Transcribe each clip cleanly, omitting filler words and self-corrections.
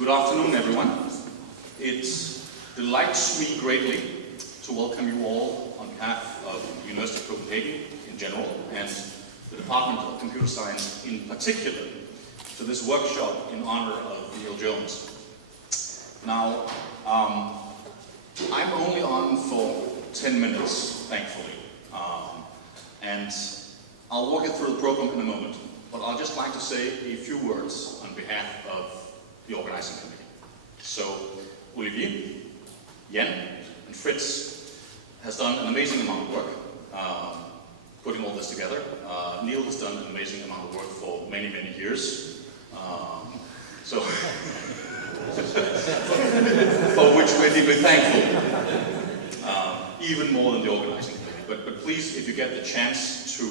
Good afternoon, everyone. It delights me greatly to welcome you all on behalf of the University of Copenhagen in general and the Department of Computer Science in particular to this workshop in honor of Neil Jones. Now, I'm only on for 10 minutes, thankfully, and I'll walk you through the program in a moment, but I'd just like to say a few words on behalf of the organizing committee. So, Olivier, Jan, and Fritz has done an amazing amount of work putting all this together. Neil has done an amazing amount of work for many, many years. For which we're deeply thankful, even more than the organizing committee. But please, if you get the chance to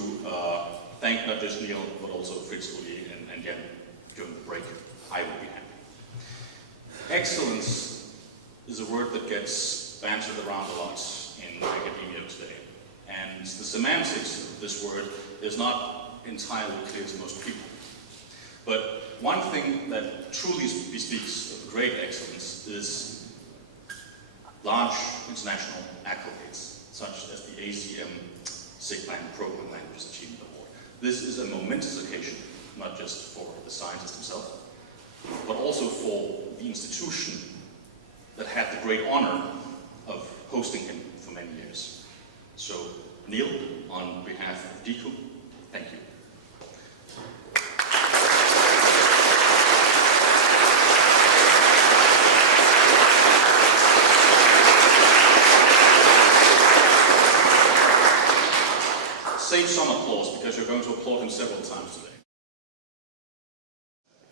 thank not just Neil, but also Fritz, Olivier, and Jan during the break, I would be happy. Excellence is a word that gets bantered around a lot in academia today. And the semantics of this word is not entirely clear to most people. But one thing that truly bespeaks of great excellence is large international accolades, such as the ACM SIGPLAN Program Languages Achievement Award. This is a momentous occasion, not just for the scientist himself, but also for the institution that had the great honor of hosting him for many years. So, Neil, on behalf of DIKU, thank you. Save some applause, because you're going to applaud him several times today.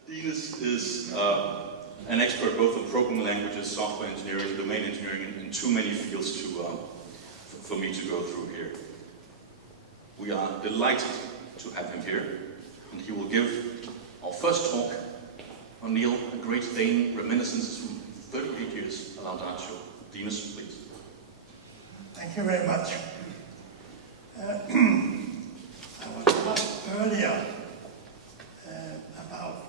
Dennis is an expert both in programming languages, software engineering, domain engineering, and too many fields for me to go through here. We are delighted to have him here, and he will give our first talk on Neil, a Great Dane, reminiscences from 38 years around our show. Dennis, please. Thank you very much. I was asked earlier about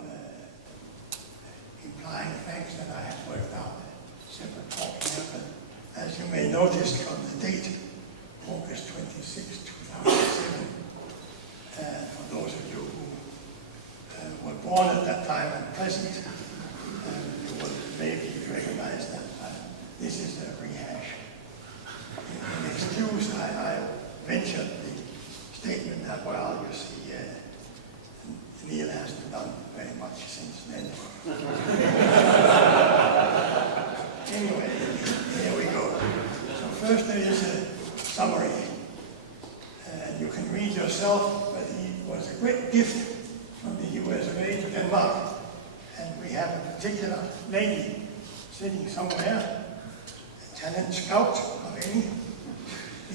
implying facts that I had worked out a separate talk here, but as you may notice from the date, August 26, 2007, for those of you who were born at that time and present, you will maybe recognize that this is a rehash. In excuse, I ventured the statement that, well, you see, Neil hasn't done very much since then. Anyway, here we go. So first there is a summary. You can read yourself, but he was a great gift from the USLA to Denmark. And we have a particular lady sitting somewhere, a talent scout of any,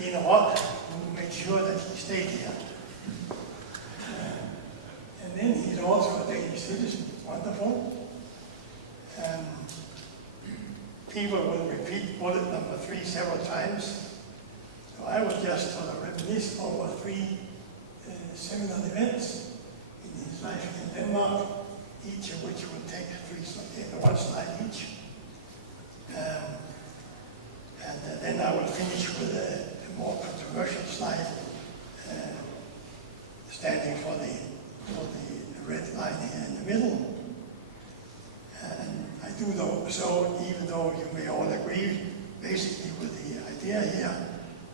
Lena Rock, who made sure that he stayed here. And then he's also a Danish citizen. Wonderful. People will repeat bullet number 3 several times. So I would just sort of reminisce over 3 seminal events in his life in Denmark, each of which would take 1 slide each. And then I will finish with a more controversial slide, standing for the red line here in the middle. And I do so even though you may all agree basically with the idea here,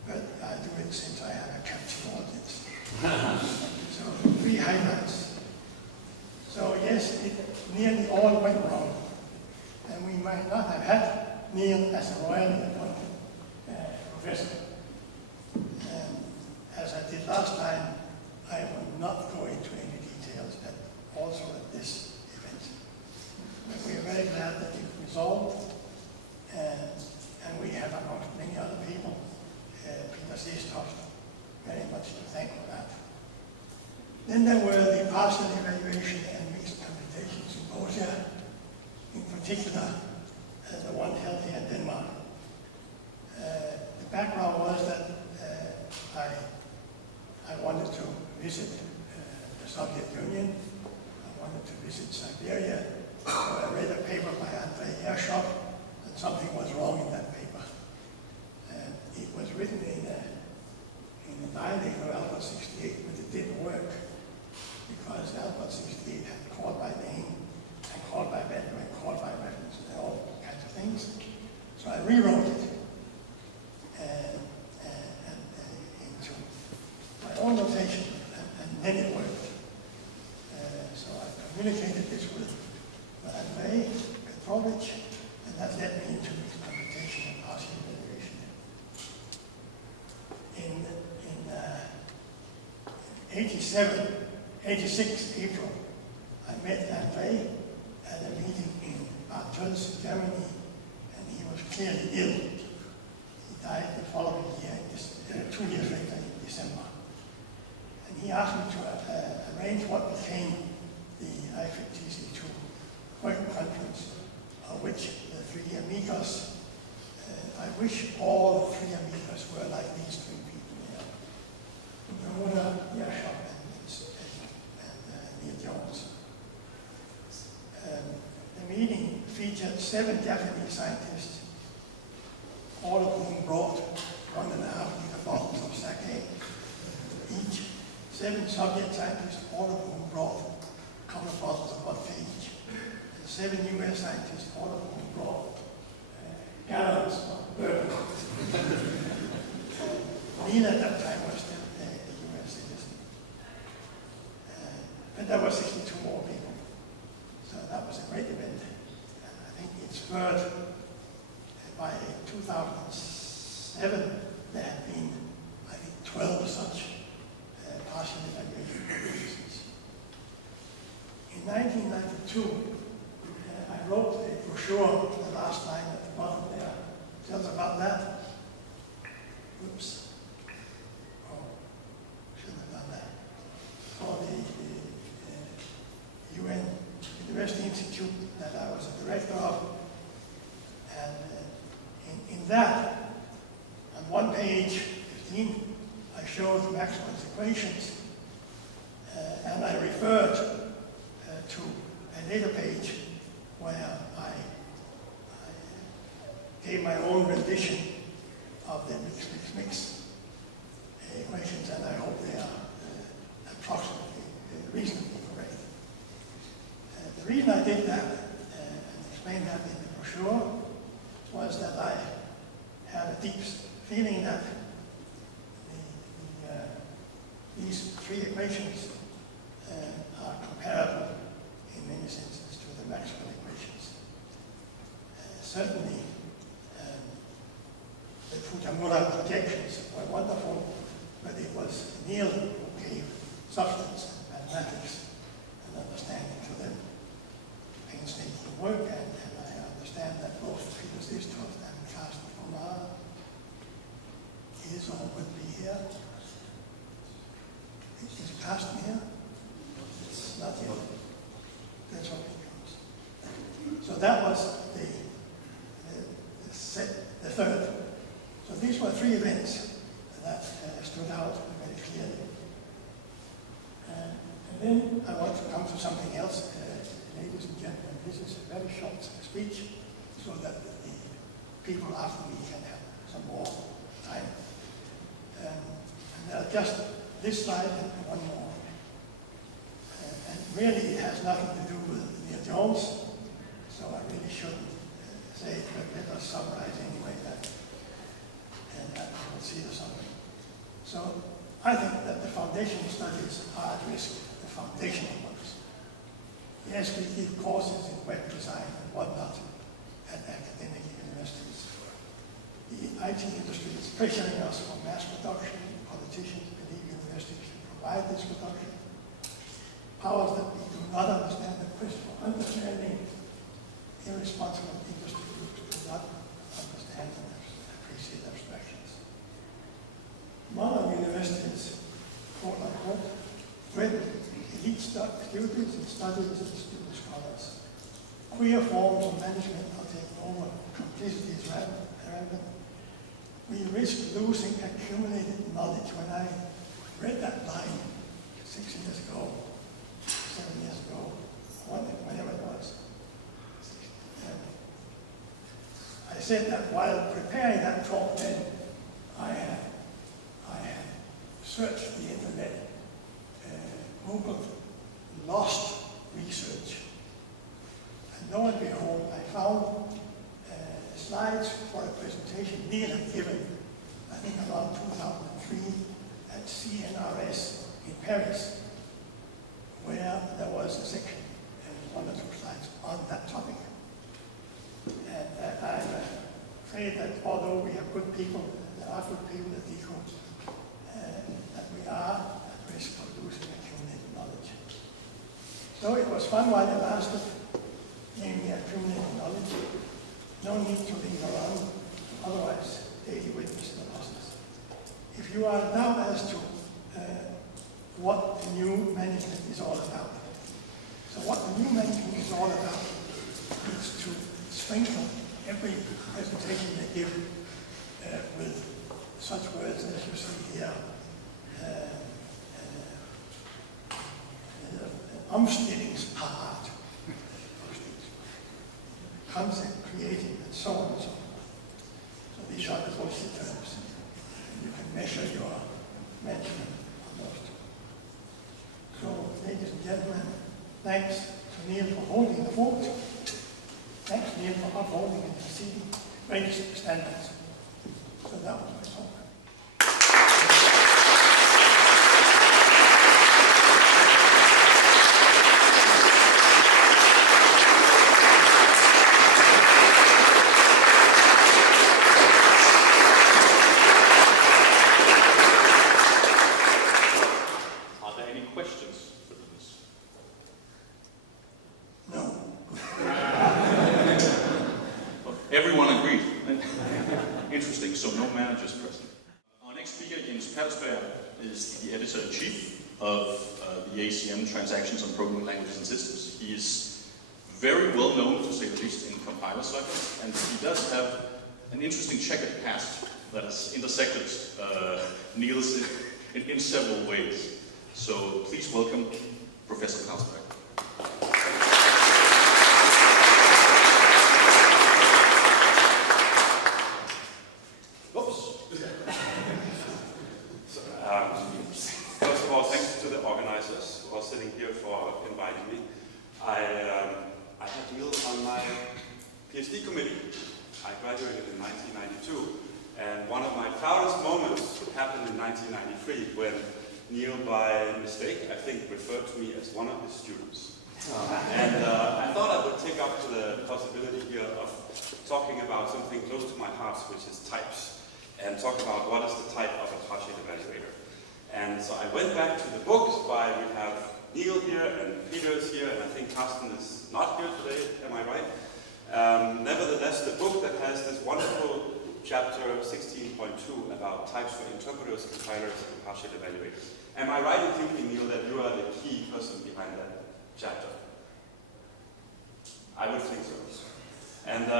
but I do it since I have a captive audience. So 3 highlights. So yes, it nearly all went wrong. And we might not have had Neil as a royally appointed professor. As I did last time, I will not go into any details, also at this event. But we are very glad that it resolved, and we have, among many other people, Peter Sestoft, very much to thank for that. Then there were the partial evaluation and mixed computation symposia, in particular the one held here in Denmark. The background was that I wanted to visit the Soviet Union. I wanted to visit Siberia. So I read a paper by college, and that led me into computation and partial evaluation. In 86 April, I met Andre at a meeting in Bad Tölz, Germany, and he was clearly ill. He died the following year, 2 years later in December. And he asked me to arrange what became the IFTC2 working conference, of which the three amigos, I wish all the three amigos were like these three people here. Bjørner, Bjørner, and Neil Jones. The meeting featured 7 Japanese scientists, all of whom brought 1.5 liter bottles of sake each. 7 Soviet scientists, all of whom brought a couple of bottles of vodka each. And 7 US scientists, all of whom brought gallons of bourbon. Neil at that time was still a US citizen. But there were 62 more people. So that was a great event. And I think it's spurred by 2007, there had been, I think, 12 such partial evaluation conferences. In 1992, I wrote a brochure, the last line at the bottom there, tells about that. Oops. Oh, shouldn't have done that. For the UN University Institute that I was a director of. And in that, on one page, 15, I showed Maxwell's equations, and I referred to a later page where I gave my own rendition of the mix equations, and I hope they are approximately reasonably correct. The reason I did that, and explained that in the brochure, was that I had a deep feeling that these 3 equations are comparable in many senses to the Maxwell equations. Certainly, the Fujimura projections were wonderful, but it was Neil who gave substance and mathematics and understanding to them. Painstaking work, and I understand that both Peter Sestoft and Carsten Bjørner is or would be here. Is Carsten here? It's not yet. That's what he comes. So that was the third. So these were 3 events that stood out very clearly. And then I want to come to something else. Ladies and gentlemen, this is a very short speech so that the people after me can have some more time. And just this slide and one more. And really it has nothing to do with Neil Jones, so I really shouldn't say it, but let us summarize anyway that, and we'll see the summary. So I think that the foundational studies are at risk, the foundational ones. Yes, we give courses in web design and whatnot at academic universities. The IT industry is pressuring us for mass production. Politicians believe universities should provide this production. Powers that we do not understand the quest for understanding. Irresponsible industry groups do not understand and appreciate abstractions. Modern universities, quote unquote, threaten elite students and studies and student scholars. Queer forms of management are taking over. Complicity is rampant. We risk losing accumulated knowledge. When I read that line 6 years ago, 7 years ago, whenever it was, I said that while preparing that talk then, I had searched the internet, Googled lost research, and lo and behold, I found slides for a presentation Neil had given, I think around 2003, at CNRS in Paris, where there was a section and 1 or 2 slides on that topic. afraid that although we have good people, there are good people at DIKU, that we are at risk of losing accumulated knowledge. So it was fun while it lasted, namely accumulated knowledge. No need to linger around, otherwise daily witness the process. If you are now as to what the new management is all about. So what the new management is all about is to strengthen every presentation they give with such words as you see here. Omstillingsparat, concept creating, and so on and so on. So these are the bullshit terms. You can measure your management on those two. So, ladies and gentlemen, thanks to Neil for holding the fort. Thanks, Neil, for upholding and exceeding greatest standards. So that was my talk. Are there any questions for this? No. Everyone agreed. Interesting, so no managers present. Our next speaker, Jens Palsberg, is the editor-in-chief of the ACM Transactions on Programming Languages and Systems. He is very well known, to say the least, in compiler circles, and he does have an interesting checkered past that has intersected Niels in several ways. So please welcome Professor Palsberg. First of all, thanks to the organizers who are sitting here for inviting me. I had Neil on my PhD committee. I graduated in 1992, and one of my proudest moments happened in 1993 when Neil, by mistake, I think, referred to me as one of his students. And I thought I would take up to the possibility here of talking about something close to my heart, which is types, and talk about what is the type of a partial evaluator. And so I went back to the books by, we have Neil here and Peter is here, and I think Carsten is not here today, am I right? Nevertheless, the book that has this wonderful chapter 16.2 about types for interpreters, compilers, and partial evaluators. Am I right in thinking, Neil, that you are the key person behind that chapter? I would think so. And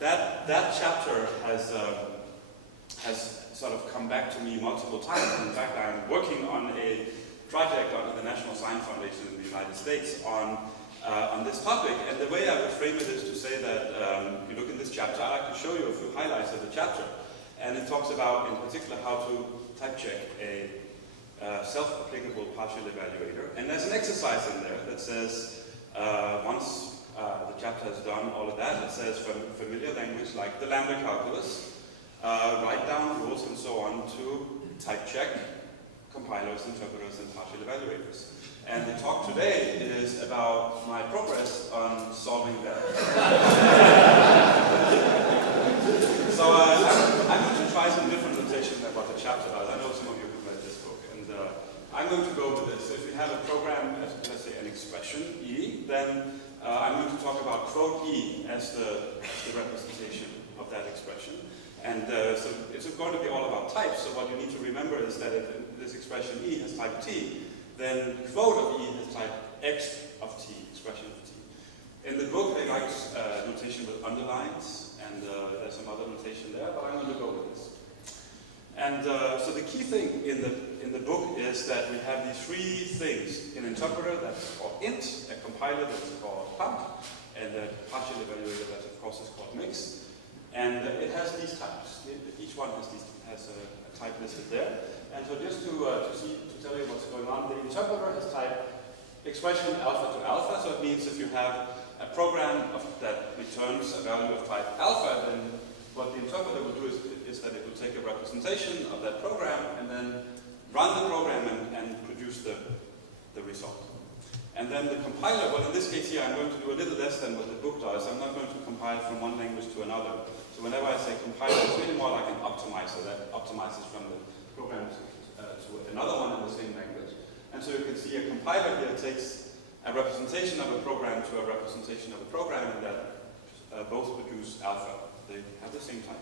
that chapter has sort of come back to me multiple times. In fact, I'm working on a project under the National Science Foundation in the United States on this topic. And the way I would frame it is to say that if you look in this chapter, I'd like to show you a few highlights of the chapter. And it talks about, in particular, how to type check a self-applicable partial evaluator. And there's an exercise in there that says, once the chapter has done all of that, it says from familiar language like the lambda calculus, write down rules and so on to type check compilers, interpreters, and partial evaluators. And the talk today is about my progress on solving that. So I'm going to try some different notation than what the chapter does. I know some of you have read this book. And I'm going to go with this. If we have a program, as let's say an expression, E, then I'm going to talk about quote E as the representation of that expression. And so it's going to be all about types. So what you need to remember is that if this expression E has type T, then quote of E has type X of T, expression of T. In the book, they write notation with underlines, and there's some other notation there, but I'm going to go with this. And so the key thing in the book is that we have these three things: an interpreter that's called int, a compiler that's called pump, and a partial evaluator that, of course, is called mix. And it has these types. Each one has a type listed there. And so just to tell you what's going on, the interpreter has type expression alpha to alpha. So it means if you have a program that returns a value of type alpha, then what the interpreter will do is that it will take a representation of that program and then run the program and produce the result. And then the compiler, well in this case here I'm going to do a little less than what the book does. I'm not going to compile from one language to another. So whenever I say compiler, it's really more like an optimizer that optimizes from the program to another one in the same language. And so you can see a compiler here takes a representation of a program to a representation of a program, and that both produce alpha. They have the same type.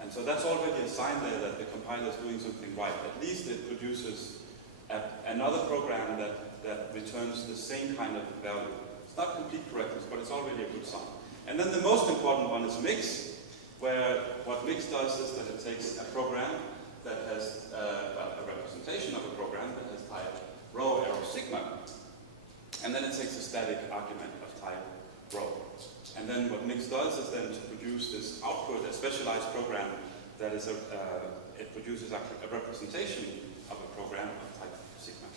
And so that's already a sign there that the compiler is doing something right. At least it produces another program that returns the same kind of value. It's not complete correctness, but it's already a good sign. And then the most important one is mix, where what mix does is that it takes a program that has a representation of a program that has type rho, arrow, sigma, and then it takes a static argument of type rho. And then what mix does is then to produce this output, a specialized program that is it produces actually a representation of a program of type sigma.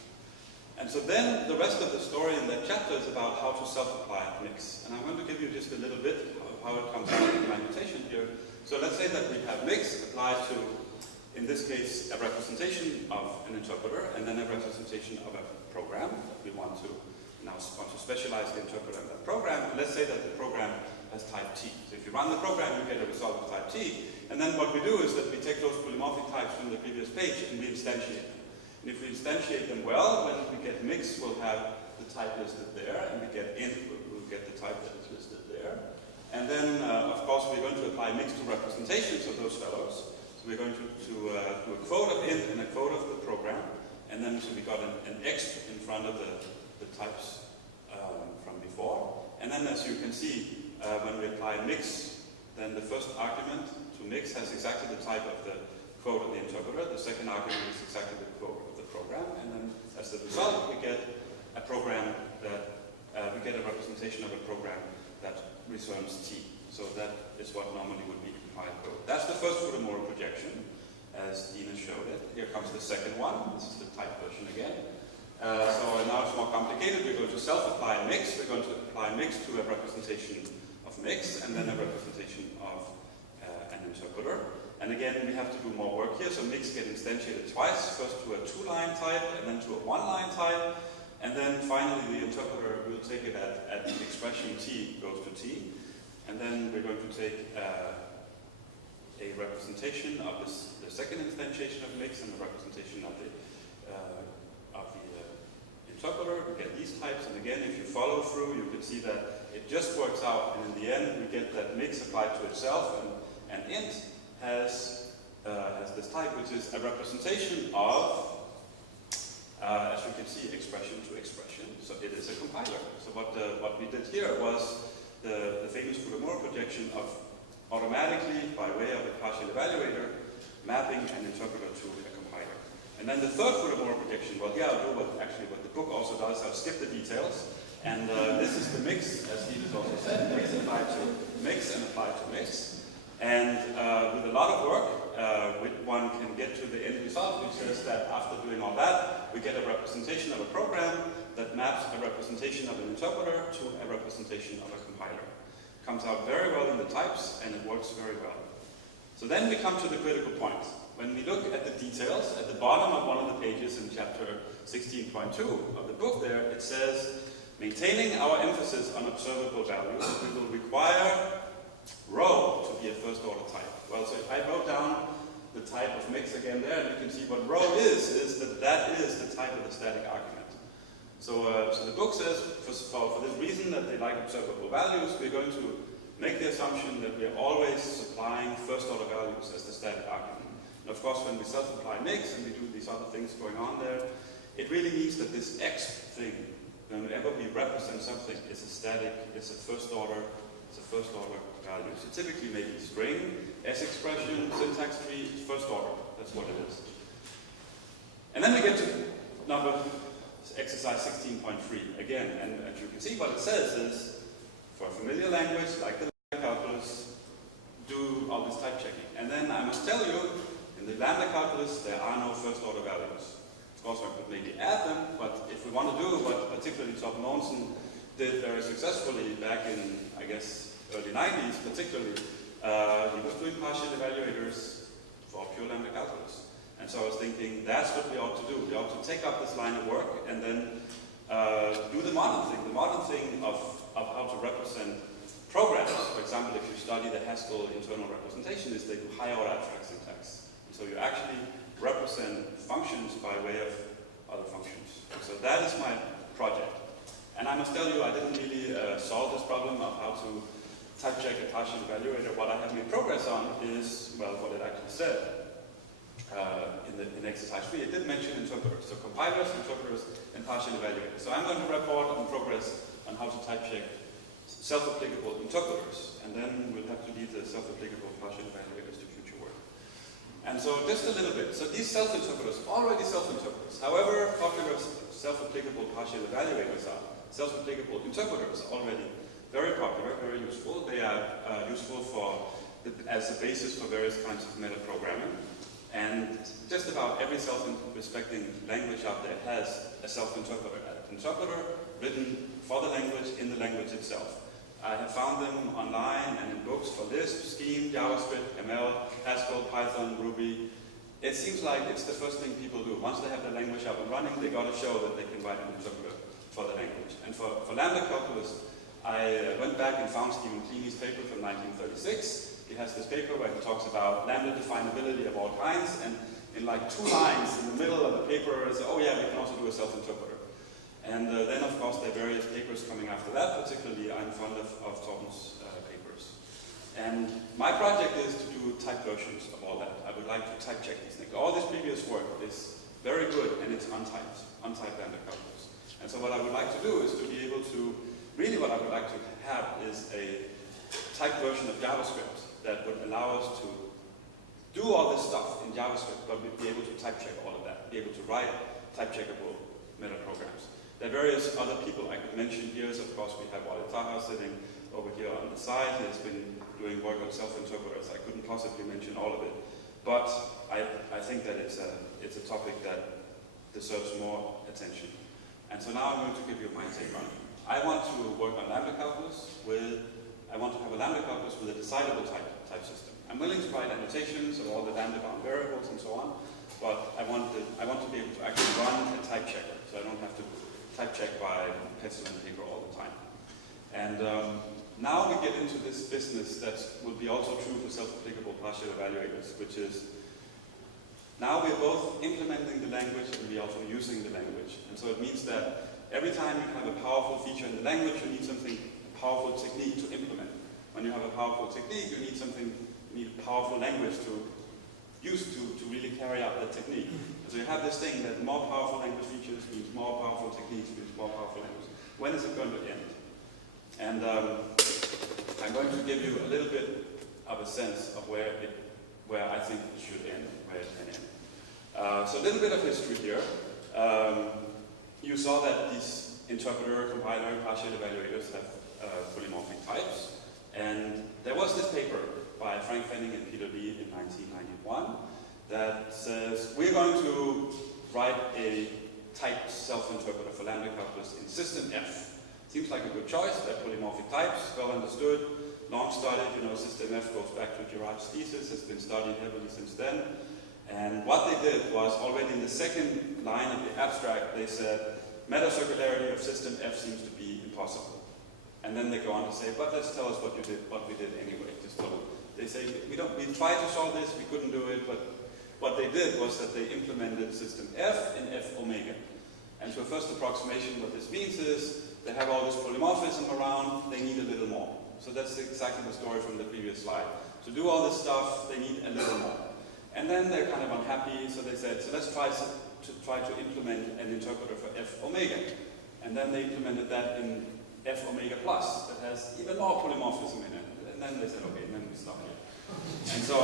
And so then the rest of the story in that chapter is about how to self-apply mix. And I'm going to give you just a little bit of how it comes out in my notation here. So let's say that we have mix applied to, in this case, a representation of an interpreter, and then a representation of a program that we want to specialize the interpreter in that program. And let's say that the program has type T. So if you run the program, you get a result of type T. And then what we do is that we take those polymorphic types from the previous page and we instantiate them. And if we instantiate them well, when we get mix, we'll have the type listed there, and we get int, we'll get the type that is listed there. And then, of course, we're going to apply mix to representations of those fellows. So we're going to do a quote of int and a quote of the program. And then so we got an X in front of the types from before. And then as you can see, when we apply mix, then the first argument to mix has exactly the type of the quote of the interpreter. The second argument is exactly the quote of the program. And then as the result, we get a program that, we get a representation of a program that returns T. So that is what normally would be compiled code. That's the first Fudemore projection, as Ina showed it. Here comes the second one. This is the type version again. So now it's more complicated. We're going to self-apply mix. We're going to apply mix to a representation of mix, and then a representation of an interpreter. And again, we have to do more work here. So mix gets instantiated twice, first to a 2-line type, and then to a 1-line type. And then finally, the interpreter will take it at the expression T goes to T. And then we're going to take a representation of the second instantiation of mix and a representation of the interpreter. We get these types, and again, if you follow through, you can see that it just works out, and in the end, we get that mix applied to itself, and int has this type, which is a representation of, as you can see, expression to expression. So it is a compiler. So what we did here was the famous Fudemore projection of automatically, by way of a partial evaluator, mapping an interpreter to a compiler. And then the third Fudemore projection, well, here I'll do what the book also does. I'll skip the details. And this is the mix, as Steve has also said, mix applied to mix and applied to mix. And with a lot of work, one can get to the end result, which is that after doing all that, we get a representation of a program that maps a representation of an interpreter to a representation of a compiler. Comes out very well in the types, and it works very well. So then we come to the critical point. When we look at the details, at the bottom of one of the pages in chapter 16.2 of the book there, it says, maintaining our emphasis on observable values, we will require rho to be a first-order type. Well, so if I wrote down the type of mix again there, and you can see what rho is that is the type of the static argument. So, so the book says, for this reason that they like observable values, we're going to make the assumption that we are always supplying first-order values as the static argument. And of course, when we self-apply mix and we do these other things going on there, it really means that this X thing, whenever we represent something, is a static, it's a first-order value. So typically maybe string, S expression, syntax tree, first order. That's what it is. And then we get to exercise 16.3 again, and as you can see, what it says is, for a familiar language like the calculus, do all this type checking. And then I must tell you, in the lambda calculus, there are no first-order values. Of course, I could maybe add them, but if we want to do what particularly Torben Mogensen did very successfully back in, I guess, early 90s, particularly, he was doing partial evaluators for pure lambda calculus. And so I was thinking, that's what we ought to do. We ought to take up this line of work and then do the modern thing. The modern thing of how to represent programs. For example, if you study the Haskell internal representation, is they do high order abstract syntax. So you actually represent functions by way of other functions. So that is my project. And I must tell you, I didn't really solve this problem of how to type check a partial evaluator. What I have made progress on is, well, what it actually said in exercise 3. It did mention interpreters, so compilers, interpreters, and partial evaluators. So I'm going to report on progress on how to type check self-applicable interpreters, and then we'll have to leave the self-applicable partial evaluators to future work. And so just a little bit. So these self-interpreters, already self-interpreters. However popular self-applicable partial evaluators are, self-applicable interpreters are already very popular, very useful. They are useful as a basis for various kinds of meta programming. And just about every self-respecting language out there has a self-interpreter. An interpreter written for the language, in the language itself. I have found them online and in books for Lisp, Scheme, JavaScript, ML, Haskell, Python, Ruby. It seems like it's the first thing people do. Once they have the language up and running, they got to show that they can write an interpreter for the language. And for lambda calculus, I went back and found Stephen Kleeni's paper from 1936. He has this paper where he talks about lambda definability of all kinds, and in like 2 lines in the middle of the paper, it says, oh yeah, we can also do a self-interpreter. And then, of course, there are various papers coming after that. Particularly, I'm fond of Torben's papers. And my project is to do type versions of all that. I would like to type check these things. All this previous work is very good, and it's untyped lambda calculus. And so what I would like to do is to be able to, really what I would like to have is a typed version of JavaScript that would allow us to do all this stuff in JavaScript, but we'd be able to type check all of that, be able to write type checkable meta programs. There are various other people I could mention here. So of course, we have Wale Taha sitting over here on the side. He has been doing work on self-interpreters. I couldn't possibly mention all of it. But I think that it's a topic that deserves more attention. And so now I'm going to give you my take on it. I want to work on lambda calculus I want to have a lambda calculus with a decidable type system. I'm willing to write annotations of all the lambda bound variables and so on, but I want to be able to actually run a type checker, so I don't have to type check by pencil and paper all the time. And now we get into this business that will be also true for self-applicable partial evaluators, which is now we're both implementing the language and we're also using the language. And so it means that every time you have a powerful feature in the language, you need something, a powerful technique to implement. When you have a powerful technique, you need a powerful language to use to really carry out that technique. And so you have this thing that more powerful language features means more powerful techniques means more powerful language. When is it going to end? And I'm going to give you a little bit of a sense of where I think it should end, where it can end. So a little bit of history here. You saw that these interpreter, compiler, partial evaluators have polymorphic types. And there was this paper by Frank Fenning and Peter Lee in 1991 that says we're going to write a typed self-interpreter for lambda calculus in system F. Seems like a good choice. They're polymorphic types, well understood, long studied. You know, system F goes back to Girard's thesis, has been studied heavily since then. And what they did was already in the second line of the abstract, they said meta-circularity of system F seems to be impossible. And then they go on to say, but let's tell us what we did anyway. Just they say, we tried to solve this, we couldn't do it, but what they did was that they implemented system F in F omega. And to a first approximation, what this means is they have all this polymorphism around, they need a little more. So that's exactly the story from the previous slide. To do all this stuff, they need a little more. And then they're kind of unhappy, so they said, so let's try to implement an interpreter for F omega. And then they implemented that in F omega plus, that has even more polymorphism in it. And then they said, okay, and then we stop here. And so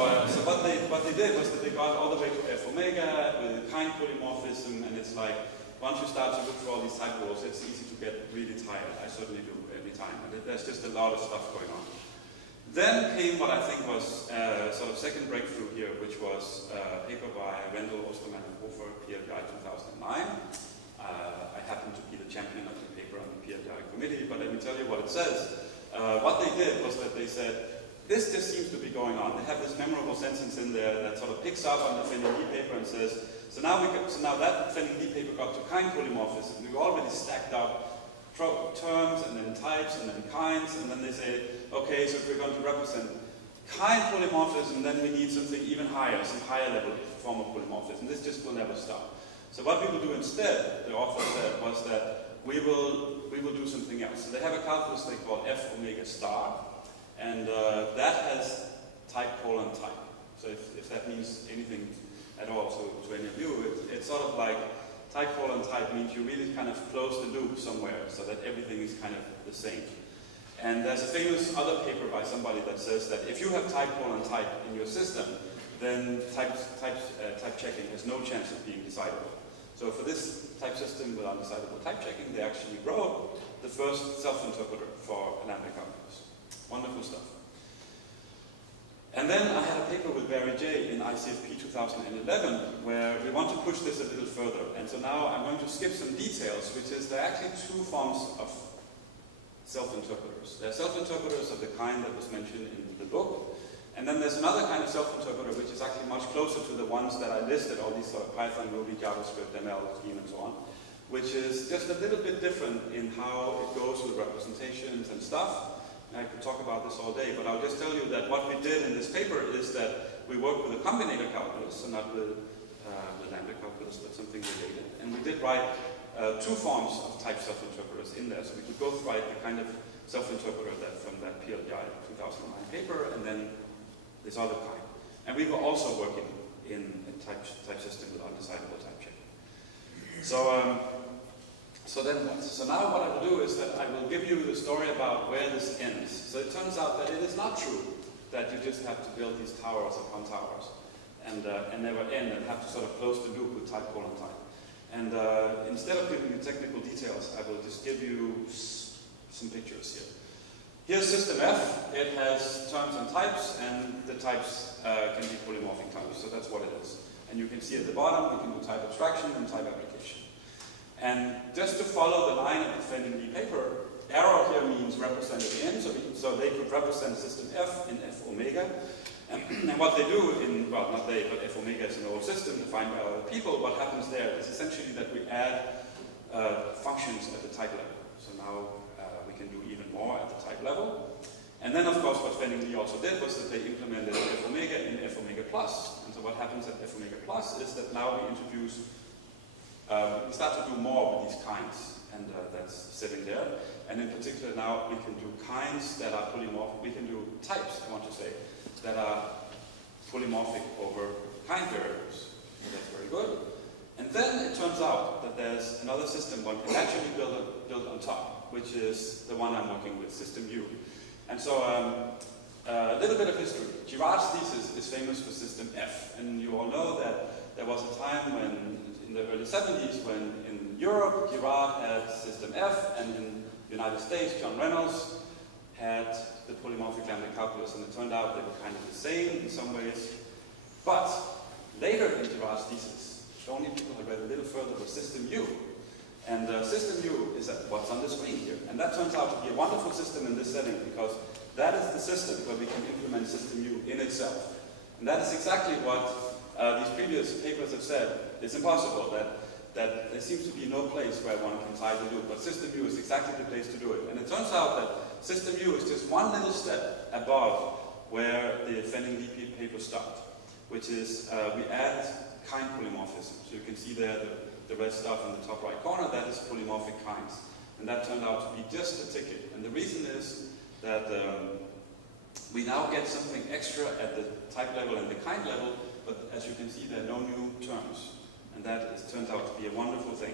what they did was that they got all the way to F omega with a kind polymorphism, and it's like, once you start to look for all these type rules, it's easy to get really tired. I certainly do every time. And there's just a lot of stuff going on. Then came what I think was sort of second breakthrough here, which was a paper by Wendell, Osterman, and Hofer, PLBI 2009. I happen to be the champion of the paper on the PLBI committee, but let me tell you what it says. What they did was that they said, this just seems to be going on. They have this memorable sentence in there that sort of picks up on the Fenning-Lee paper and says, so now that Fenning-Lee paper got to kind polymorphism. We've already stacked up terms and then types and then kinds, and then they say, okay, so if we're going to represent kind polymorphism, then we need something even higher, some higher level form of polymorphism. This just will never stop. So what we will do instead, the author said, was that we will do something else. So they have a calculus they call F omega star, and that has type colon type. So if that means anything at all to any of you, it's sort of like type colon type means you really kind of close the loop somewhere so that everything is kind of the same. And there's a famous other paper by somebody that says that if you have type colon type in your system, then type checking has no chance of being decidable. So for this type system with undecidable type checking, they actually wrote the first self-interpreter for lambda calculus. Wonderful stuff. And then I had a paper with Barry J in ICFP 2011 where we want to push this a little further. And so now I'm going to skip some details, which is there are actually two forms of self-interpreters. There are self-interpreters of the kind that was mentioned in the book. And then there's another kind of self-interpreter which is actually much closer to the ones that I listed, all these sort of Python, Ruby, JavaScript, ML, scheme, and so on, which is just a little bit different in how it goes with representations and stuff. I could talk about this all day, but I'll just tell you that what we did in this paper is that we worked with a combinator calculus, so not with lambda calculus, but something related. And we did write two forms of type self-interpreters in there, so we could both write the kind of self-interpreter that from that PLDI 2009 paper, and then this other kind. And we were also working in a type system with undecidable type checking. So then what? So now what I will do is that I will give you the story about where this ends. So it turns out that it is not true that you just have to build these towers upon towers and never end and have to sort of close the loop with type colon type. And instead of giving you technical details, I will just give you some pictures here. Here's system F. It has terms and types, and the types can be polymorphic types, so that's what it is. And you can see at the bottom, we can do type abstraction and type application. And just to follow the line of the Fenning-Lee paper, arrow here means represented in, so they could represent system F in F omega. And what they do in, well, not they, but F omega is an old system defined by other people. What happens there is essentially that we add functions at the type level. So now we can do even more at the type level. And then, of course, what Fenning-Lee also did was that they implemented F omega in F omega plus. And so what happens at F omega plus is that now we introduce we start to do more with these kinds, and that's sitting there. And in particular now we can do kinds that are polymorphic, we can do types, I want to say, that are polymorphic over kind variables. So that's very good. And then it turns out that there's another system one can actually build on top, which is the one I'm working with, system U. And so a little bit of history. Girard's thesis is famous for system F, and you all know that there was a time when in the early 70s when in Europe, Girard had system F, and in the United States, John Reynolds had the polymorphic lambda calculus, and it turned out they were kind of the same in some ways. But later in Girard's thesis, the only people who read a little further was system U. And system U is what's on the screen here. And that turns out to be a wonderful system in this setting, because that is the system where we can implement system U in itself. And that is exactly what these previous papers have said. It's impossible that there seems to be no place where one can tie the loop, but system U is exactly the place to do it. And it turns out that system U is just one little step above where the Fenning-Lee paper stopped, which is we add kind polymorphism. So you can see there the red stuff in the top right corner, that is polymorphic kinds. And that turned out to be just a ticket. And the reason is that we now get something extra at the type level and the kind level, but as you can see, there are no new terms. And that turns out to be a wonderful thing.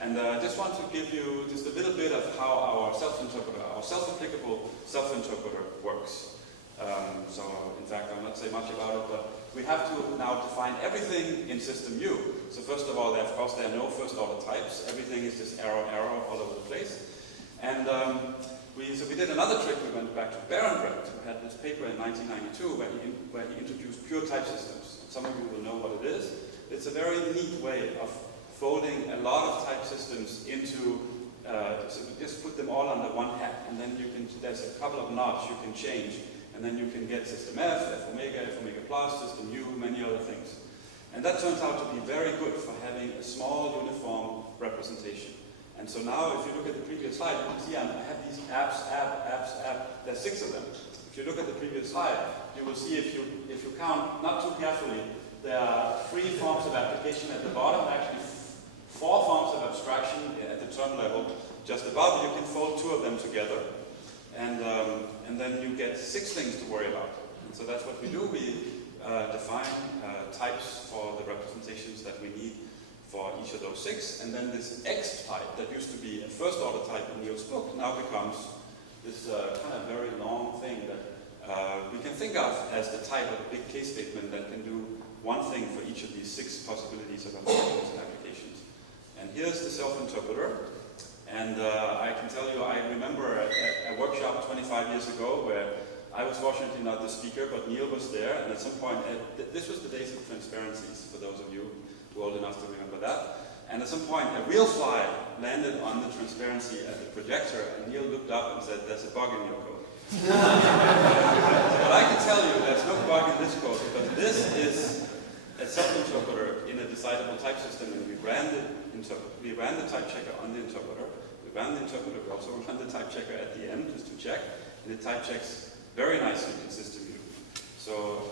And I just want to give you just a little bit of how our self-interpreter, our self-applicable self-interpreter works. So in fact, I'll not say much about it, but we have to now define everything in system U. So first of all, of course, there are no first-order types. Everything is just arrow, arrow all over the place. And so we did another trick. We went back to Bjørner, who had this paper in 1992 where he introduced pure type systems. Some of you will know what it is. It's a very neat way of folding a lot of type systems into, so we just put them all under one hat, and then there's a couple of knobs you can change, and And then you can get system F omega plus, system U, many other things. And that turns out to be very good for having a small uniform representation. And so now if you look at the previous slide, you can see I have these apps, there's 6 of them. If you look at the previous slide, you will see if you count not too carefully, there are 3 forms of application at the bottom, actually 4 forms of abstraction at the term level. Just above, you can fold 2 of them together, and then you get 6 things to worry about. And so that's what we do. We define types for the representations that we need for each of those 6, and then this X type that used to be a first order type in Neil's book now becomes this kind of very long thing that we can think of as the type of a big case statement that can do one thing for each of these 6 possibilities of abstractions and applications. And here's the self-interpreter. And I can tell you, I remember a workshop 25 years ago where I was fortunately not the speaker, but Neil was there, and at some point, this was the days of transparencies, for those of you who are old enough to remember that. And at some point, a real fly landed on the transparency at the projector, and Neil looked up and said, "There's a bug in your code." But I can tell you, there's no bug in this code, because this is a self-interpreter in a decidable type system, and we ran the type checker on the interpreter. We ran the interpreter, we also ran the type checker at the end, just to check, and it type checks very nicely consistently. So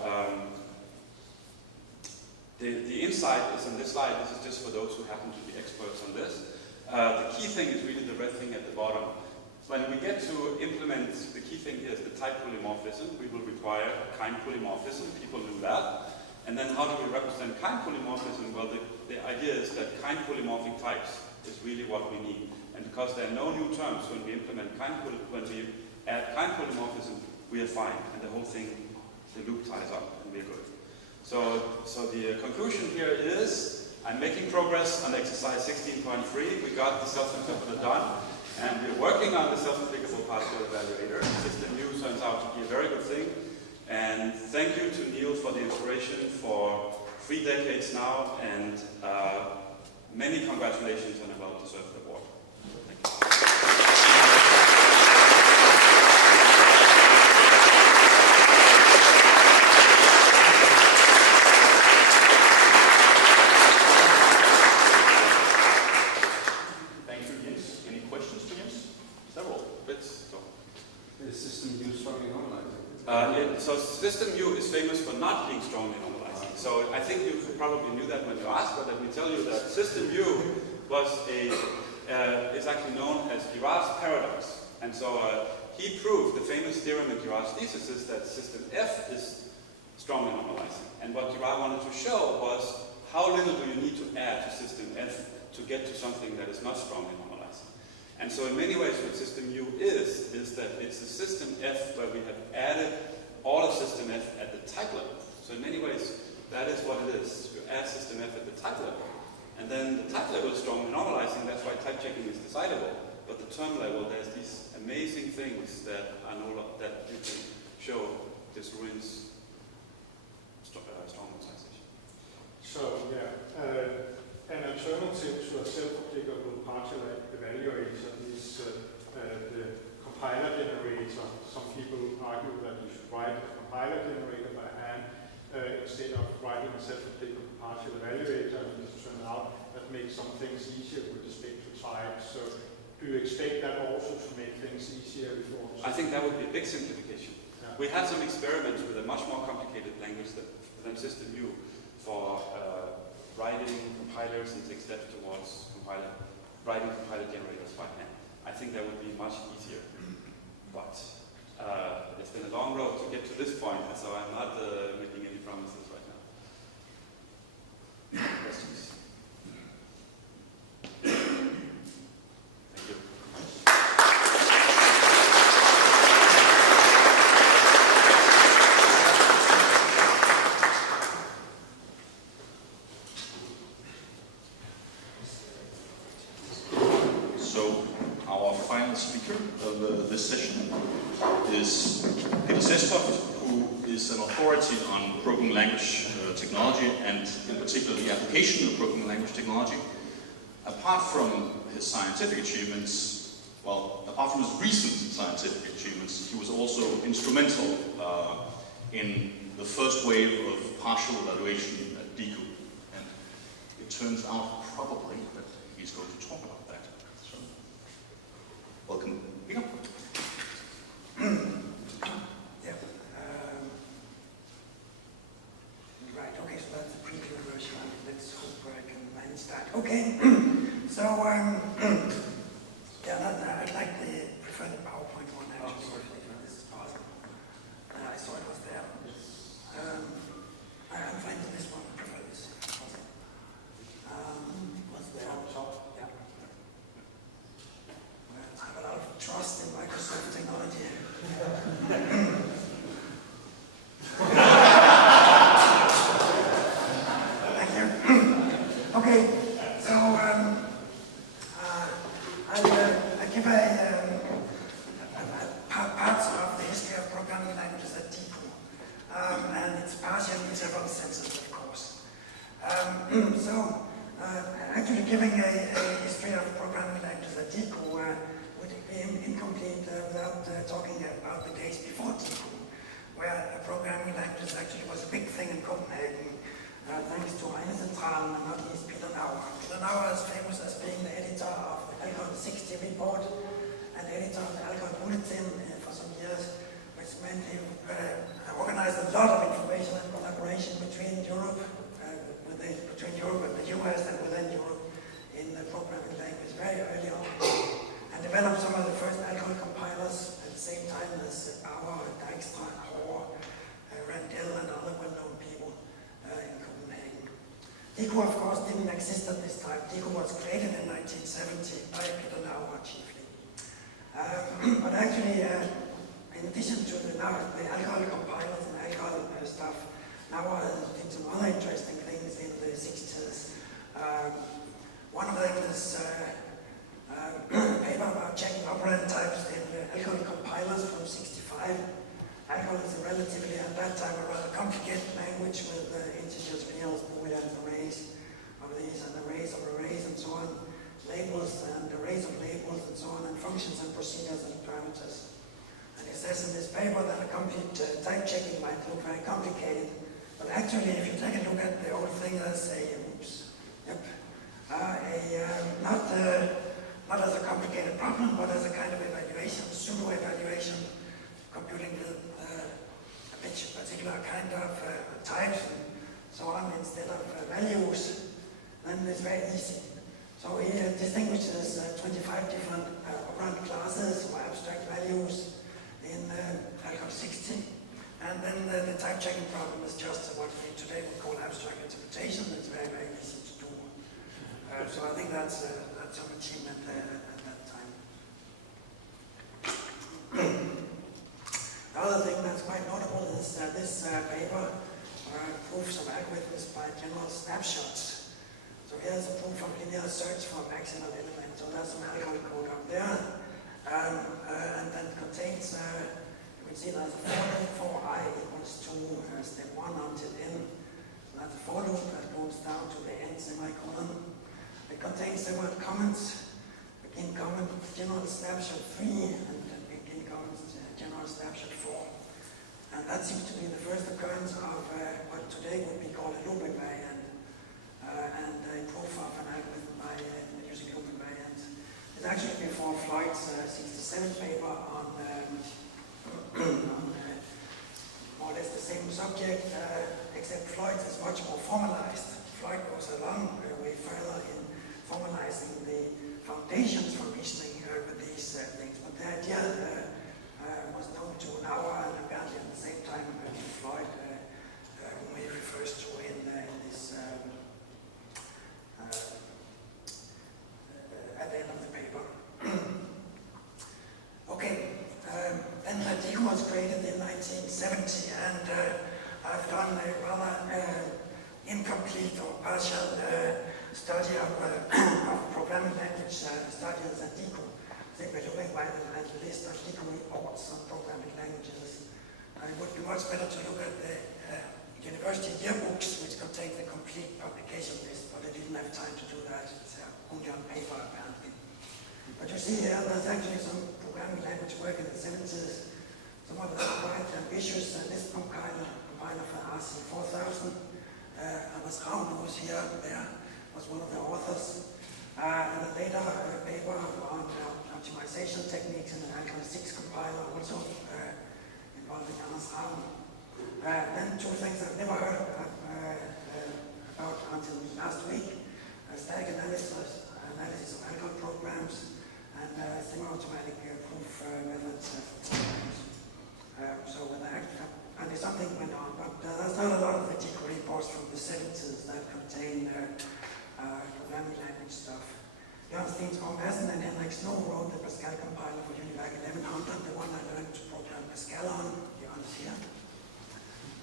the insight is on this slide. This is just for those who happen to be experts on this. The key thing is really the red thing at the bottom. When we get to implement, the key thing here is the type polymorphism. We will require kind polymorphism. People knew that. And then how do we represent kind polymorphism? Well, the idea is that kind polymorphic types is really what we need. And because there are no new terms when we implement when we add kind polymorphism, we are fine. And the whole thing, the loop ties up, and we're good. So the conclusion here is, I'm making progress on exercise 16.3. We got the self-interpreter done, and we're working on the self-applicable partial evaluator. System U turns out to be a very good thing. And thank you to Neil for the inspiration for 3 decades now, and many congratulations on a well-deserved award. Thank you. Thank you, Jens. Any questions to Jens? Several bits. Is system U strongly normalizing? So system U is famous for not being strongly normalizing. So I think you probably knew that when you asked, but let me tell you that system U was is actually known as Girard's paradox. And so he proved the famous theorem in Girard's thesis is that system F is strongly normalizing. And what Girard wanted to show was how little do you need to add to system F to get to something that is not strongly normalizing. And so in many ways what system U is that it's a system F where we have added all of system F at the type level. So in many ways, that is what it is. You add system F at the type level. And then the type level is strongly normalizing, that's why type checking is decidable. But the term level, there's these amazing things that that you can show this ruins strong normalization. So, an alternative to a self-applicable partial evaluator is the compiler generator. Some people argue that you should write a compiler generator by hand instead of writing a self-applicable partial evaluator. And it turned out that makes some things easier with respect to type. So do you expect that also to make things easier before? I think that would be a big simplification. Yeah. We had some experiments with a much more complicated language than system U for writing compilers and take steps towards writing compiler generators by hand. I think that would be much easier. But it's been a long road to get to this point, so I'm not making any promises right now. Questions? Thank you. So our final speaker of this session is Sestoft, who is an authority on programming language technology, and in particular the application of programming language technology. Apart from his scientific achievements, well, apart from his recent scientific achievements, he was also instrumental in the first wave of partial evaluation at DIKU. And it turns out probably that he's going to talk about that. So, welcome, Peter. Yeah. Right, okay, so that's the preview version. Let's hope I can manage that. Okay, so, yeah, I'd like to prefer the PowerPoint one actually, if this is possible. I saw it was there. I'm fine with this one, I prefer this. What's there? Yeah. I have a lot of trust in Microsoft technology. Thank you. Okay, so I'll give parts of the history of programming languages at DIKU, and it's partial in several senses, of course. Actually giving a history of programming languages at DIKU would be incomplete without talking about the days before DIKU, where programming languages actually was a big thing in Copenhagen, thanks to Central and not least Peter Nauer. Peter Nauer is famous as being the editor of the Alcon 60 report and editor of the Alcon Bulletin for some years, which meant he organized a lot of information and collaboration between Europe, between Europe and the US and within Europe in the programming language very early on, and developed some of the first alcohol compilers at the same time as Bauer, Dijkstra, Hoare, Randell, and other well-known people in Copenhagen. DIKU, of course, didn't exist at this time. DIKU was created in 1970 by Peter Nauer chiefly. But actually, in addition to the alcohol compilers and alcohol stuff, Nauer did some other interesting things in the 60s. One of them is a paper about checking operand types in alcohol compilers from 65. Alcohol is a relatively, at that time, a rather complicated language with integers, reals, booleans, arrays of these, and arrays of arrays, and so on, labels and arrays of labels, and so on, and functions and procedures and parameters. And it says in this paper that a complete type checking might look very complicated, but actually, if you take a look at the whole thing, there's a, not as a complicated problem, but as a kind of evaluation, pseudo-evaluation, computing with a particular kind of types and so on instead of values, then it's very easy. So he distinguishes 25 different operand classes or abstract values in Alcon 60. And then the type checking problem is just what we today would call abstract interpretation. It's very, very easy to do. So I think that's some achievement at that time. The other thing that's quite notable is this paper proofs of algorithms by general snapshots. So here's a proof of linear search for maximal element. So there's some algorithm code up there. And that contains you can see there's a for loop for I equals to step 1 until n. So that's a for loop that goes down to the n semicolon. It contains the word comments, begin comment, general snapshot 3, and begin comments, general snapshot 4. And that seems to be the first occurrence of what today would be called a loop invariant, and a proof of an algorithm by using loop invariants. It's actually before Floyd's 67 paper on more or less the same subject, except Floyd's is much more formalized. Floyd goes a long way further in formalizing the foundations for reasoning with these things. But the idea was known to Nauer and apparently at the same time to Floyd, whom he refers to in this at the end of the paper. Okay, then the DIKU was created in 1970, and I've done a rather incomplete or partial study of programming language studies at DIKU. Simply looking by the list of DIKU reports on programming languages. It would be much better to look at the university yearbooks, which contain the complete publication list, but I didn't have time to do that. It's only on paper, apparently. But you see here, there's actually some programming language work in the 70s. Some of them are quite ambitious. This compiler for RC 4000. Anders Ravn here, there was one of the authors. And a later paper on optimization techniques in an Alkaline 6 compiler, also involving Anders Ravn. Then two things I've never heard about until last week: static analysis of alkaline programs and semi-automatic proof methods. So with that, and something went on, but there's not a lot of the DIKU reports from the 70s that contain programming language stuff. Jens Palsberg and Henrik Snow wrote the Pascal compiler for Univac 1100, the one I learned to program Pascal on. Jens here.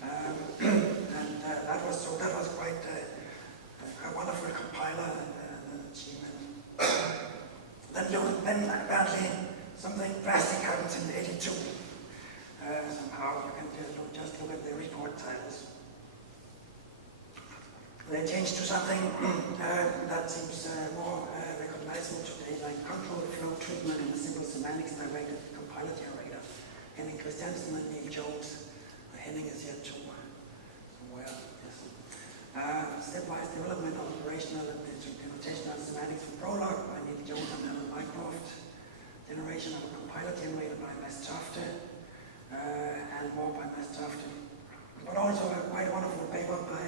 And that was quite a wonderful compiler and an achievement. Then apparently something drastic happened in '82. Somehow you can just look at the report titles. They changed to something that seems more recognizable today, like control flow treatment in a simple semantics directed compiler generator. Henning Christiansen and Neil Jones. Henning is here too. Somewhere, yes. Stepwise development of operational and computational semantics from Prolog by Neil Jones and Alan Mycroft. Generation of a compiler generator by Sestoft. And more by Sestoft. But also a quite wonderful paper by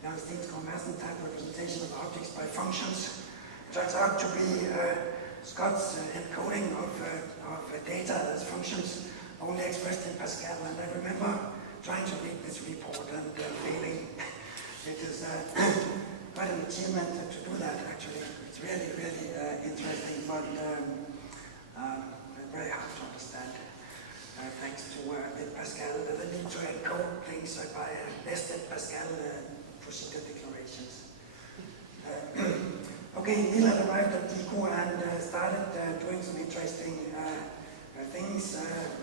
Jens Palsberg, type representation of objects by functions. Turns out to be Scott's encoding of data as functions only expressed in Pascal. And I remember trying to read this report and failing. It is quite an achievement to do that, actually. It's really, really interesting, but very hard to understand. Thanks to Pascal, the need to encode things by nested Pascal procedure declarations. Okay, Neil had arrived at DIKU and started doing some interesting things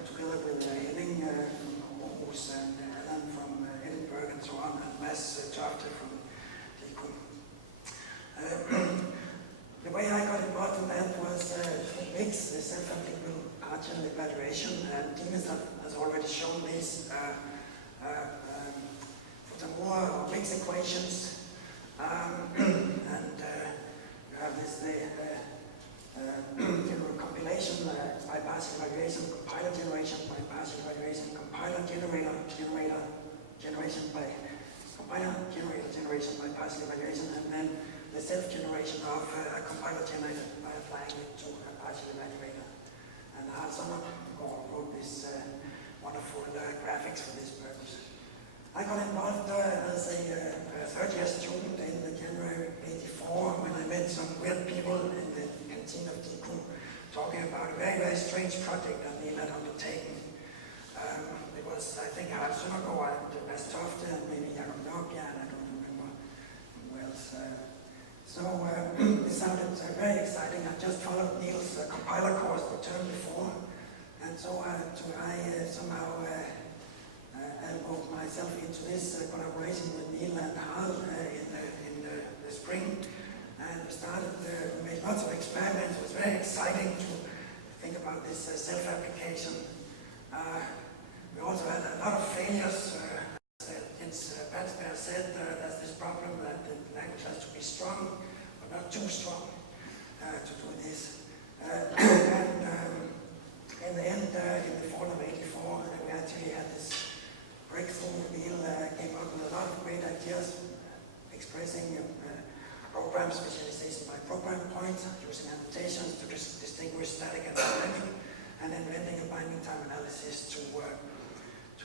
together with Henning from Aarhus and Alan from Edinburgh and so on, and Mads Tofte from DIKU. The way I got involved in that was MIX, the self-applicable partial evaluation, and Demis has already shown these for the more mixed equations, and you have this compilation by partial evaluation, compiler generation by partial evaluation, compiler generation by partial evaluation, and then the self-generation of a compiler generator by applying it to a partial evaluator. And Hans wrote this wonderful graphics for this purpose. I got involved as a third-year student in January '84 when I met some weird people in the canteen of DIKU talking about a very, very strange project that Neil had undertaken. It was, I think, Hans and Sestoft and maybe Jakob Nokia, and I don't remember who else. So it sounded very exciting. I just followed Neil's compiler course the term before, and so I somehow elbowed myself into this collaboration with Neil and Harl in the spring, and we made lots of experiments. It was very exciting to think about this self-application. We also had a lot of failures. Jens Palsberg said there's this problem that the language has to be strong, but not too strong to do this. And in the end, in the fall of '84, we actually had this breakthrough. Neil came up with a lot of great ideas, expressing program specialization by program points, using annotations to distinguish static and dynamic, and inventing a binding time analysis to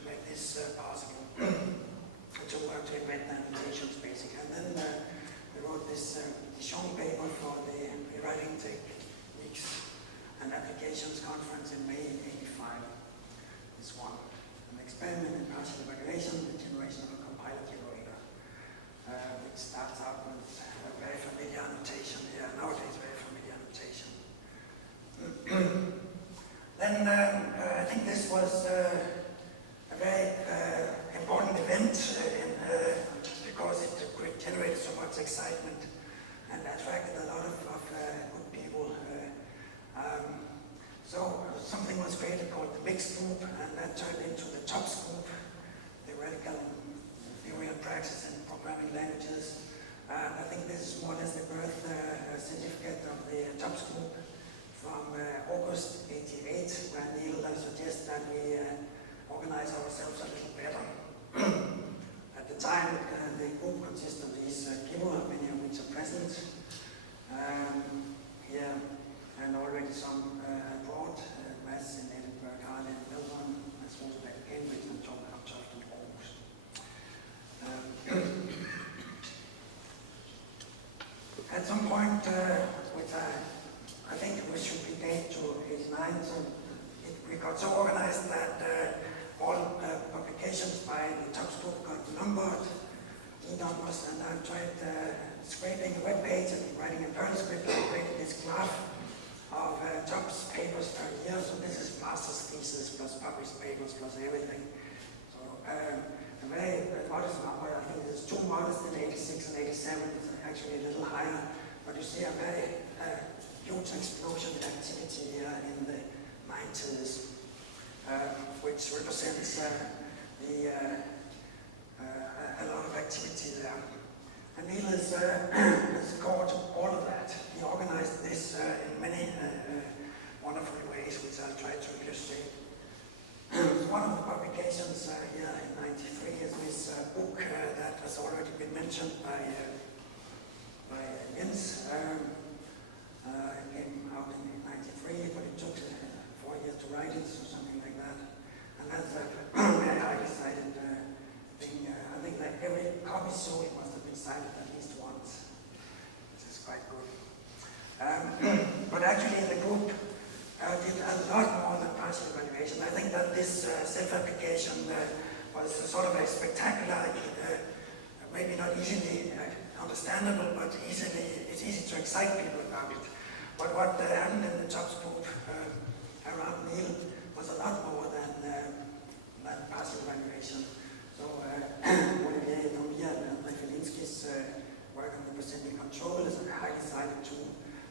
make this possible. To invent the annotations, basically. And then we wrote this Dijon paper for the rewriting techniques and applications conference in May '85. This one, an experiment in partial evaluation, the generation of a compiler generator, which starts out with a very familiar annotation here, nowadays very familiar annotation. Then I think this was a very important event because it generated so much excitement and attracted a lot of good people TOPS group, Theoretical Theory and Praxis in Programming Languages. I think this is more or less the birth certificate of the TOPS group from August '88, where Neil suggests that we organize ourselves a little better. At the time, the group consists of these people, many of which are present here, and already some abroad, Mads in Edinburgh, Carl in Melbourne, as well as at Cambridge, and Tom Uptoft in Aarhus. At some point, which I think we should be date to '89, so we got so organized that all publications by the TOPS group got numbered, numbers, and I've tried scraping a web page and writing a Perl script and created this graph of TOPS papers per year. So this is master's thesis plus published papers plus everything. So a very modest number. I think it's too modest in '86 and '87. It's actually a little higher, but you see a very huge explosion in activity here in the '90s, which represents a lot of activity there. And Neil is core to all of that. He organized this in many wonderful ways, which I'll try to illustrate. One of the publications here in '93 is this book that has already been mentioned by Jens. It came out in '93, but it took 4 years to write it, or something like that. And that's a very highly cited thing. I think that every copy sold must have been cited at least once. This is quite good. But actually the group did a lot more than partial evaluation. I think that this self-application was sort of a spectacular, maybe not easily understandable, but it's easy to excite people about it. But what happened in the TOPS group around Neil was a lot more than partial evaluation. So Olivier Domier and Felinski's work on representing control is highly cited too.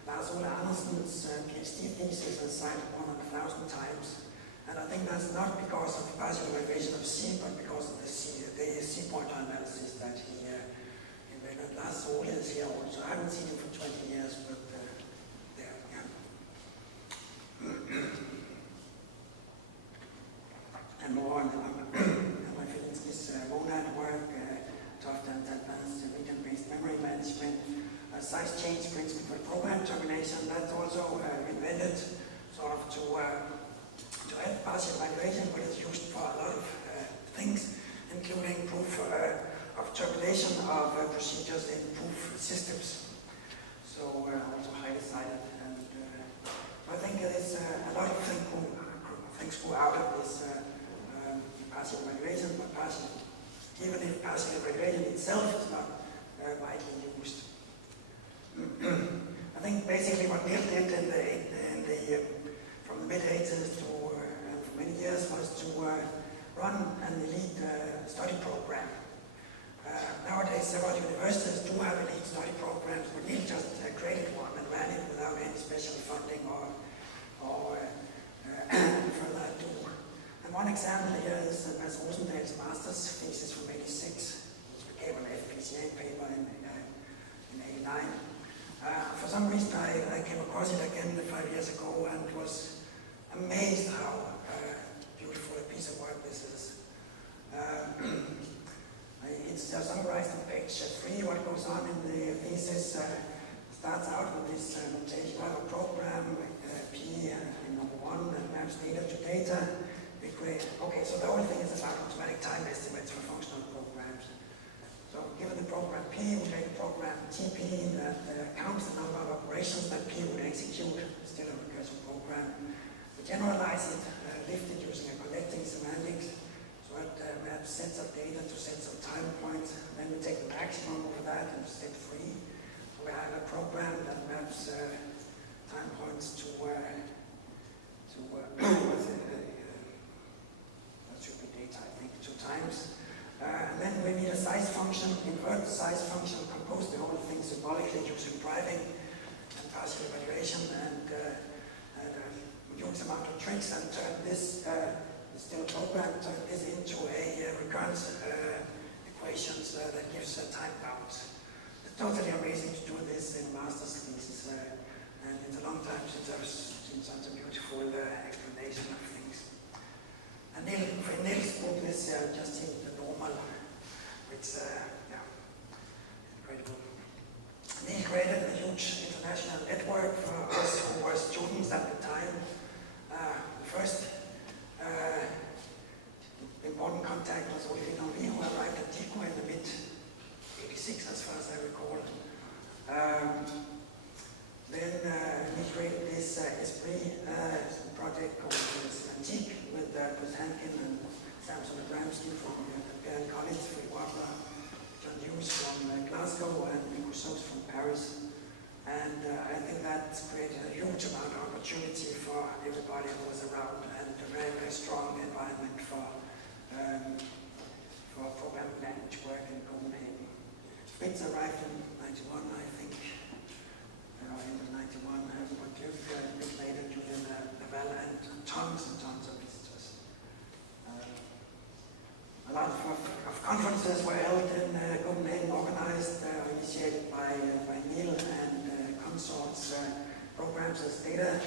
Lars Ole Andersen's PhD thesis is cited more than 1,000 times. And I think that's not because of the partial evaluation of C, but because of the C pointer analysis that he invented. Lars Ole is here also. I haven't seen him for 20 years, but there, yeah. And more on Felinski's monad work, Toft and advanced region-based memory management, size change principle for program termination. That's also invented sort of to help partial evaluation, but it's used for a lot of things, including proof of termination of procedures in proof systems. So also highly cited. And I think there's a lot of things go out of this partial evaluation, but even if partial evaluation itself is not widely used. I think basically what Neil did from the mid-80s to for many years was to run an elite study program. Nowadays, several universities do have elite study programs, but Neil just created one and ran it without any special funding or further ado. And one example here is Mads Rosendal's master's thesis from '86, which became an FPCA paper in '89. For some reason, I came across it again 5 years ago and was amazed how beautiful a piece of work this is. It's summarized on page 3. What goes on in the thesis starts out with this notation. You have a program with P in number 1 that maps data to data. Okay, so the whole thing is about automatic time estimates for functional programs. So given the program P, we make a program TP that counts the number of operations that P would execute, still a recursive program. We generalize it, lift it using a collecting semantics, so it maps sets of data to sets of time points. And then we take the maximum over that and set free. So we have a program that maps time points to that should be data, I think, 2 times. And then we need a size function, invert the size function, compose the whole thing symbolically using private and partial evaluation, and use amount of tricks and turn this still program, turn this difference equations that gives time bounds. It's totally amazing to do this in master's thesis, and it's a long time since I've seen such a beautiful explanation of things. And Niels' book is just seemed normal, which, yeah, incredible. Neil created a huge international network for us who were students at the time. The first important contact was Olivia Novi, who arrived at DIKU in the mid-86, as far as I recall. Then he created this Esprit project called Antique with Hankin and Samson and Ramsky from Imperial College, Phil Wagner, John Hughes from Glasgow, and Nico Soos from Paris. And I think that created a huge amount of opportunity for everybody who was around, and a very, very strong environment for program language work in Copenhagen. Fritz arrived in 91, I think, in 91, but a bit later, Julian Lavelle, and tons of visitors. A lot of conferences were held in Copenhagen, organized, initiated by Neil and consorts, programs as data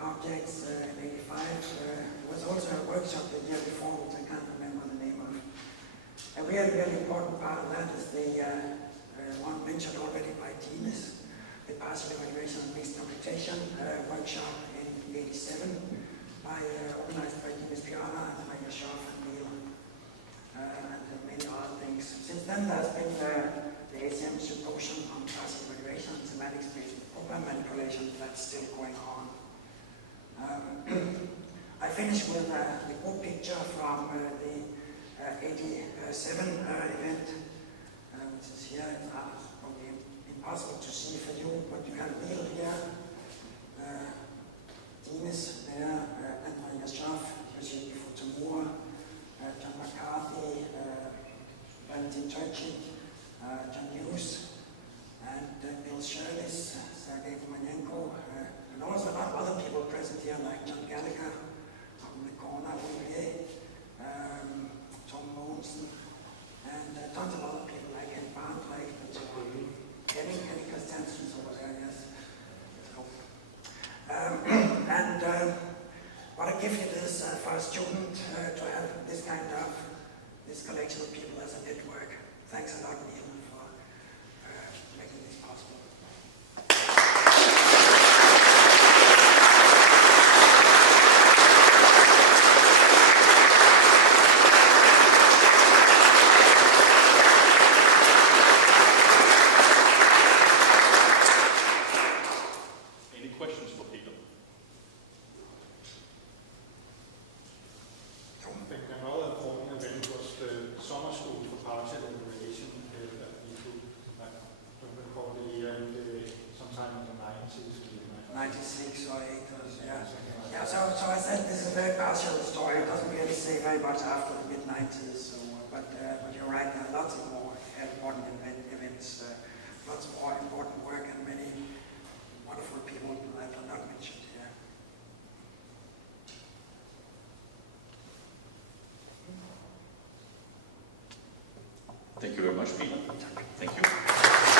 objects in 85. There was also a workshop the year before, which I can't remember the name of. A really, really important part of that is the one mentioned already by Tines, the partial evaluation and mixed computation workshop in 87, organized by Bjørner and Maria Schoff and Neil, and many other things. Since then, there's been the ACM symposium on partial evaluation and semantics-based program manipulation that's still going on. I finished with the group picture from the 87 event, which is here. It's probably impossible to see for you, but you have Neil here, Dines there, and Maria Schoff, Yoshi Futamura, John McCarthy, Valentin Turchik, John Hughes, and Bill Shirley's, Sergei Kumanenko, and also a lot of other people present here, like John Gallagher, from the corner, Olivier, Tom Mogensen, and tons of other people like Ken Barnsley, and so on. Kenny Christensen's over there, yes. So, and what a gift it is for a student to have this kind of, this collection of people as a network. Thanks a lot, Neil, for making this possible. Any questions for Peter? I think another important event was the summer school for partial evaluation that we took. I don't recall the year, sometime in the 90s. 96 or 8 or yeah. Yeah, so I said this is a very partial story. It doesn't really say very much after the mid-90s. So, but you're right, there are lots of more important events, lots more important work, and many wonderful people that are not mentioned here. Thank you very much, Peter. Thank you.